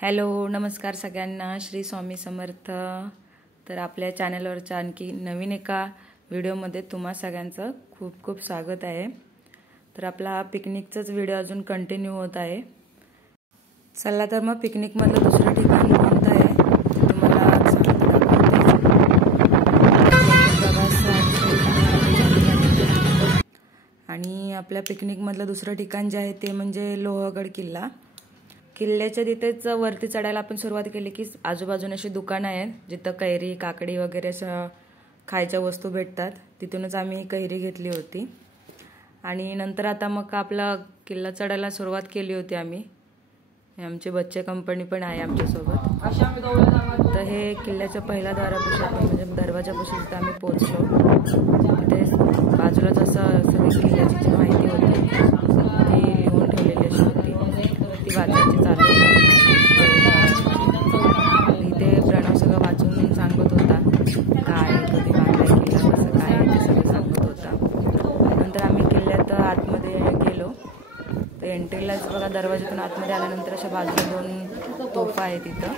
Hello, नमस्कार सगळ्यांना. श्री स्वामी समर्थ. तर आपल्या चॅनलवरच्या आणखी नवीन एका व्हिडिओमध्ये तुम्हा सगळ्यांचं खूप खूप स्वागत आहे. तर आपला पिकनिकचाच व्हिडिओ अजून कंटिन्यू होत आहे. चला तर मग पिकनिकमधलं दुसरं ठिकाण कोणतं आहे तुम्हाला आणि आपल्या पिकनिकमधलं दुसरं ठिकाण जे आहे ते म्हणजे लोहगड किल्ला. किल्ल्याच्या तिथेच वरती चढायला आपण सुरुवात केली की आजूबाजूने अशी दुकानं आहेत जिथं कैरी, काकडी वगैरे अशा खायच्या वस्तू भेटतात. तिथूनच आम्ही कैरी घेतली होती आणि नंतर आता मग आपला किल्ला चढायला सुरुवात केली होती आम्ही. आमचे बच्चे कंपनी पण आहे आमच्यासोबत. तर हे किल्ल्याच्या पहिल्या दारापाशी आपण म्हणजे दरवाजापाशी तिथं आम्ही पोहोचलो. तिथे बाजूलाच असं सगळी किल्ल्याची जी माहिती होती ती लिहून ठेवलेली अशी होती, ती वाचायची चालू होती. इथे प्रणव सगळं वाचून सांगत होता काय कधी बांधलाय किल्ला, कसं काय ते सगळं सांगत होता. नंतर आम्ही किल्ल्यात आतमध्ये गेलो. तर एंट्रीलाच बघा दरवाजातून आतमध्ये आल्यानंतर अशा बाजूला 2 तोफा आहेत तिथं.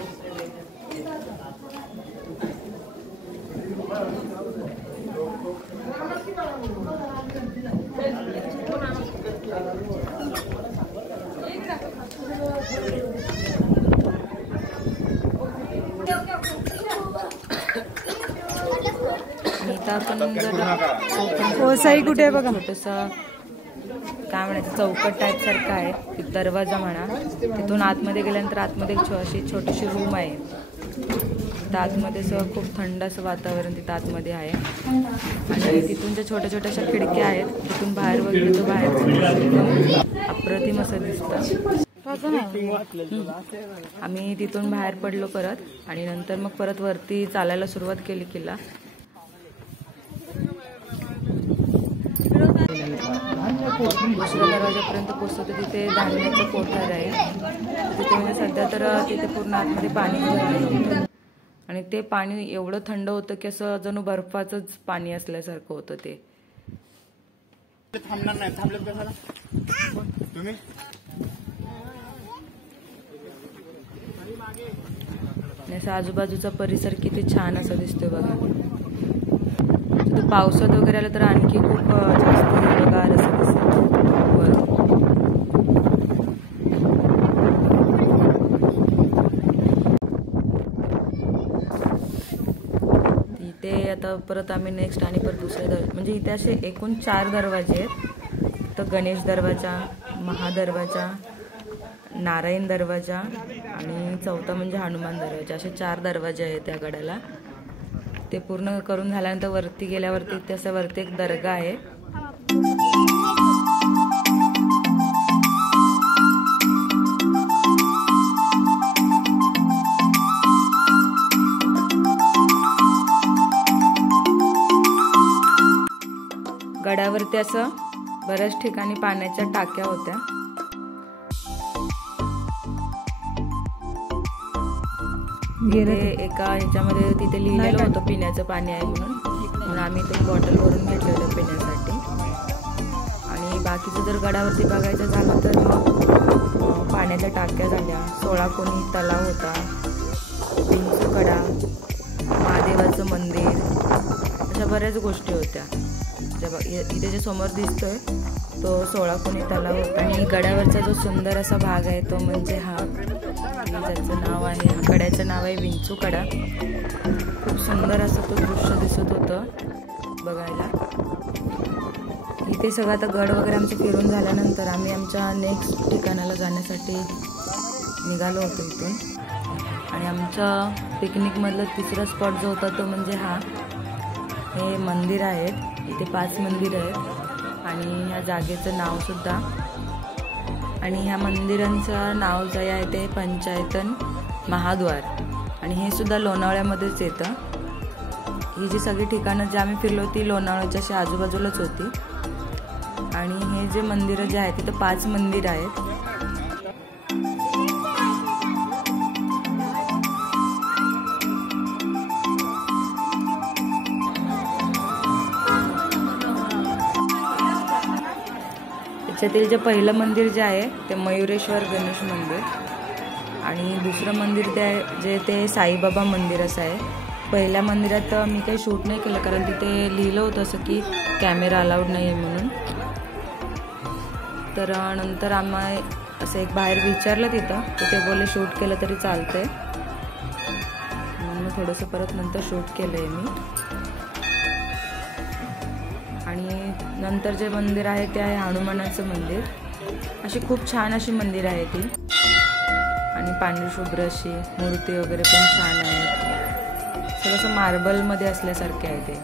साई कुठे आहे बघा. छोटंसं काय म्हणायचं चौकट टाईप सारखं आहे, दरवाजा म्हणा. तिथून आतमध्ये गेल्यानंतर आतमध्ये अशी छोटीशी रूम आहे. तर आतमध्ये सगळं खूप थंड असं वातावरण तिथं आतमध्ये आहे आणि तिथून ज्या छोट्या छोट्याशा खिडक्या आहेत तिथून बाहेर वगैरे तो बाहेर अप्रतिम असं दिसतं. आम्ही तिथून बाहेर पडलो परत आणि नंतर मग परत वरती चालायला सुरुवात केली किल्ला. दुसऱ्या दरवाजापर्यंत पोहोचतो. तिथे धान्याचं कोठार आहे. तिथे म्हणजे सध्या तर तिथे पूर्ण आतमध्ये पाणी भरलेलं आणि ते पाणी एवढं थंड होतं की असं जणू बर्फाचंच पाणी असल्यासारखं होतं ते. असं आजूबाजूचा परिसर किती छान असं दिसतोय बघा. पावसात वगैरे आलं तर आणखी खूप जास्त हिरवगार असं दिसतं. इथे आता परत आम्ही नेक्स्ट आणि परत दुसरे म्हणजे इथे असे एकूण 4 दरवाजे आहेत. तर गणेश दरवाजा, महादरवाजा, नारायण दरवाजा आणि चौथा म्हणजे हनुमान दरवाजा. असे 4 दरवाजे आहेत त्या गडाला. ते पूर्ण करून झाल्यानंतर वरती गेल्यावरती त्याच्या वरती एक दर्गा आहे. गडावरती असं बऱ्याच ठिकाणी पाण्याच्या टाक्या होत्या. एका ह्याच्यामध्ये तिथे लिहिलेलं होतं पिण्याचं पाणी आहे म्हणून आम्ही ते बॉटल भरून घेतलं होतं पिण्यासाठी. आणि बाकीचं जर गडावरती बघायचं झालं तर मग पाण्याच्या टाक्या झाल्या, 16 कोणी तलाव होता, विंचू कडा, महादेवाचं मंदिर, अशा बऱ्याच गोष्टी होत्या. इथे जे समोर दिसतोय तो 16 कोणी तलाव होता. आणि गडावरचा जो सुंदर असा भाग आहे तो म्हणजे हा, ज्याचं नाव आहे, हा कड्याचं नाव आहे विंचू कडा. खूप सुंदर असं तो दृश्य दिसत होतं बघायला. इथे सगळं आता गड वगैरे आमचं फिरून झाल्यानंतर आम्ही आमच्या नेक्स्ट ठिकाणाला जाण्यासाठी निघालो होतो इथून. आणि आमचा पिकनिकमधलं तिसरा स्पॉट जो होता तो म्हणजे हे मंदिर आहेत. इथे 5 मंदिर आहेत आणि ह्या जागेचं नावसुद्धा, आणि ह्या मंदिरांचं नाव जे आहे ते पंचायतन महाद्वार आणि हे सुद्धा लोणावळ्यामध्येच येतं. ही जी सगळी ठिकाणं जी आम्ही फिरलो ती लोणावळ्याच्या अशी आजूबाजूलाच होती. आणि हे जे मंदिरं जे आहेत तिथं 5 मंदिर आहेत. त्याच्यातील जे पहिलं मंदिर जे आहे ते मयुरेश्वर गणेश मंदिर आणि दुसरं मंदिर जे ते साईबाबा मंदिर असं आहे. पहिल्या मंदिरात मी काही शूट नाही केलं कारण तिथे लिहिलं होतं असं की कॅमेरा अलाउड नाही आहे म्हणून. तर नंतर आम्ही असं एक बाहेर विचारलं तिथं, तर ते बोलले शूट केलं तरी चालतंय. म्हणून थोडंसं परत नंतर शूट केलं आहे मी. आणि नंतर जे मंदिर आहे ते आहे हनुमानाचं मंदिर. अशी खूप छान अशी मंदिर आहे ती, आणि पांढरी शुभ्र अशी मूर्ती वगैरे पण छान आहे. थोडंसं मार्बलमध्ये असल्यासारखे आहे ते.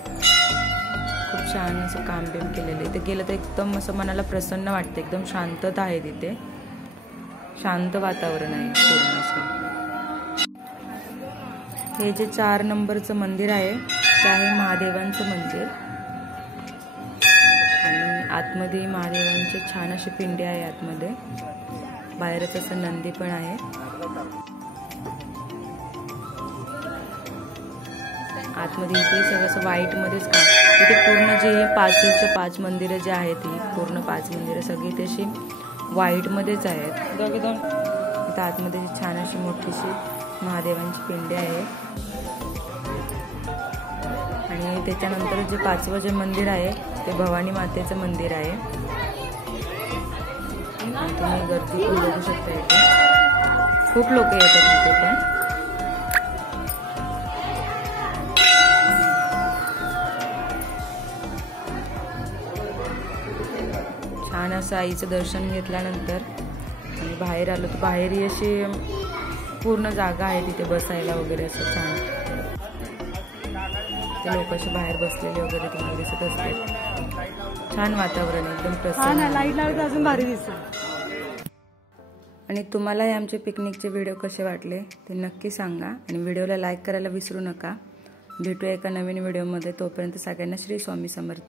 खूप छान असं काम बिम केलेलं आहे. ते गेलं तर एकदम असं मनाला प्रसन्न वाटतं. एकदम शांतता आहे तिथे, शांत वातावरण आहे पूर्ण असं. हे जे 4 नंबरचं मंदिर आहे ते आहे महादेवांचं मंदिर. आणि आतमध्ये महादेवांची छान अशी पिंडी आहे आतमध्ये. बाहेरच असं नंदी पण आहे. आतमध्ये इथे सगळं असं व्हाईटमध्येच काम. इथे पूर्ण जे 5 मंदिरं जे आहेत, ही पूर्ण 5 मंदिरं सगळी तशी व्हाईटमध्येच आहेत. इथं आतमध्ये छान अशी मोठीशी महादेवांची पिंडी आहे. आणि त्याच्यानंतर जे 5वं जे मंदिर आहे ते भवानी मातेचं मंदिर आहे. तुम्ही गर्दी पण बघू शकता. इथे खूप लोक येतात इथे पण. छान असं आईचं दर्शन घेतल्यानंतर आणि बाहेर आलो तर बाहेरही अशी पूर्ण जागा आहे तिथे बसायला वगैरे असं छान. ते लोक असे बाहेर बसलेले वगैरे तुम्हाला दिसत असते. छान वातावरण एकदम प्रसन्न. लाईट लावलं अजून भारी दिसतं. आणि तुम्हालाही आमचे पिकनिकचे व्हिडिओ कसे वाटले ते नक्की सांगा. आणि व्हिडिओला लाईक करायला विसरू नका. भेटूया एका नवीन व्हिडिओमध्ये. तोपर्यंत सगळ्यांना श्री स्वामी समर्थ.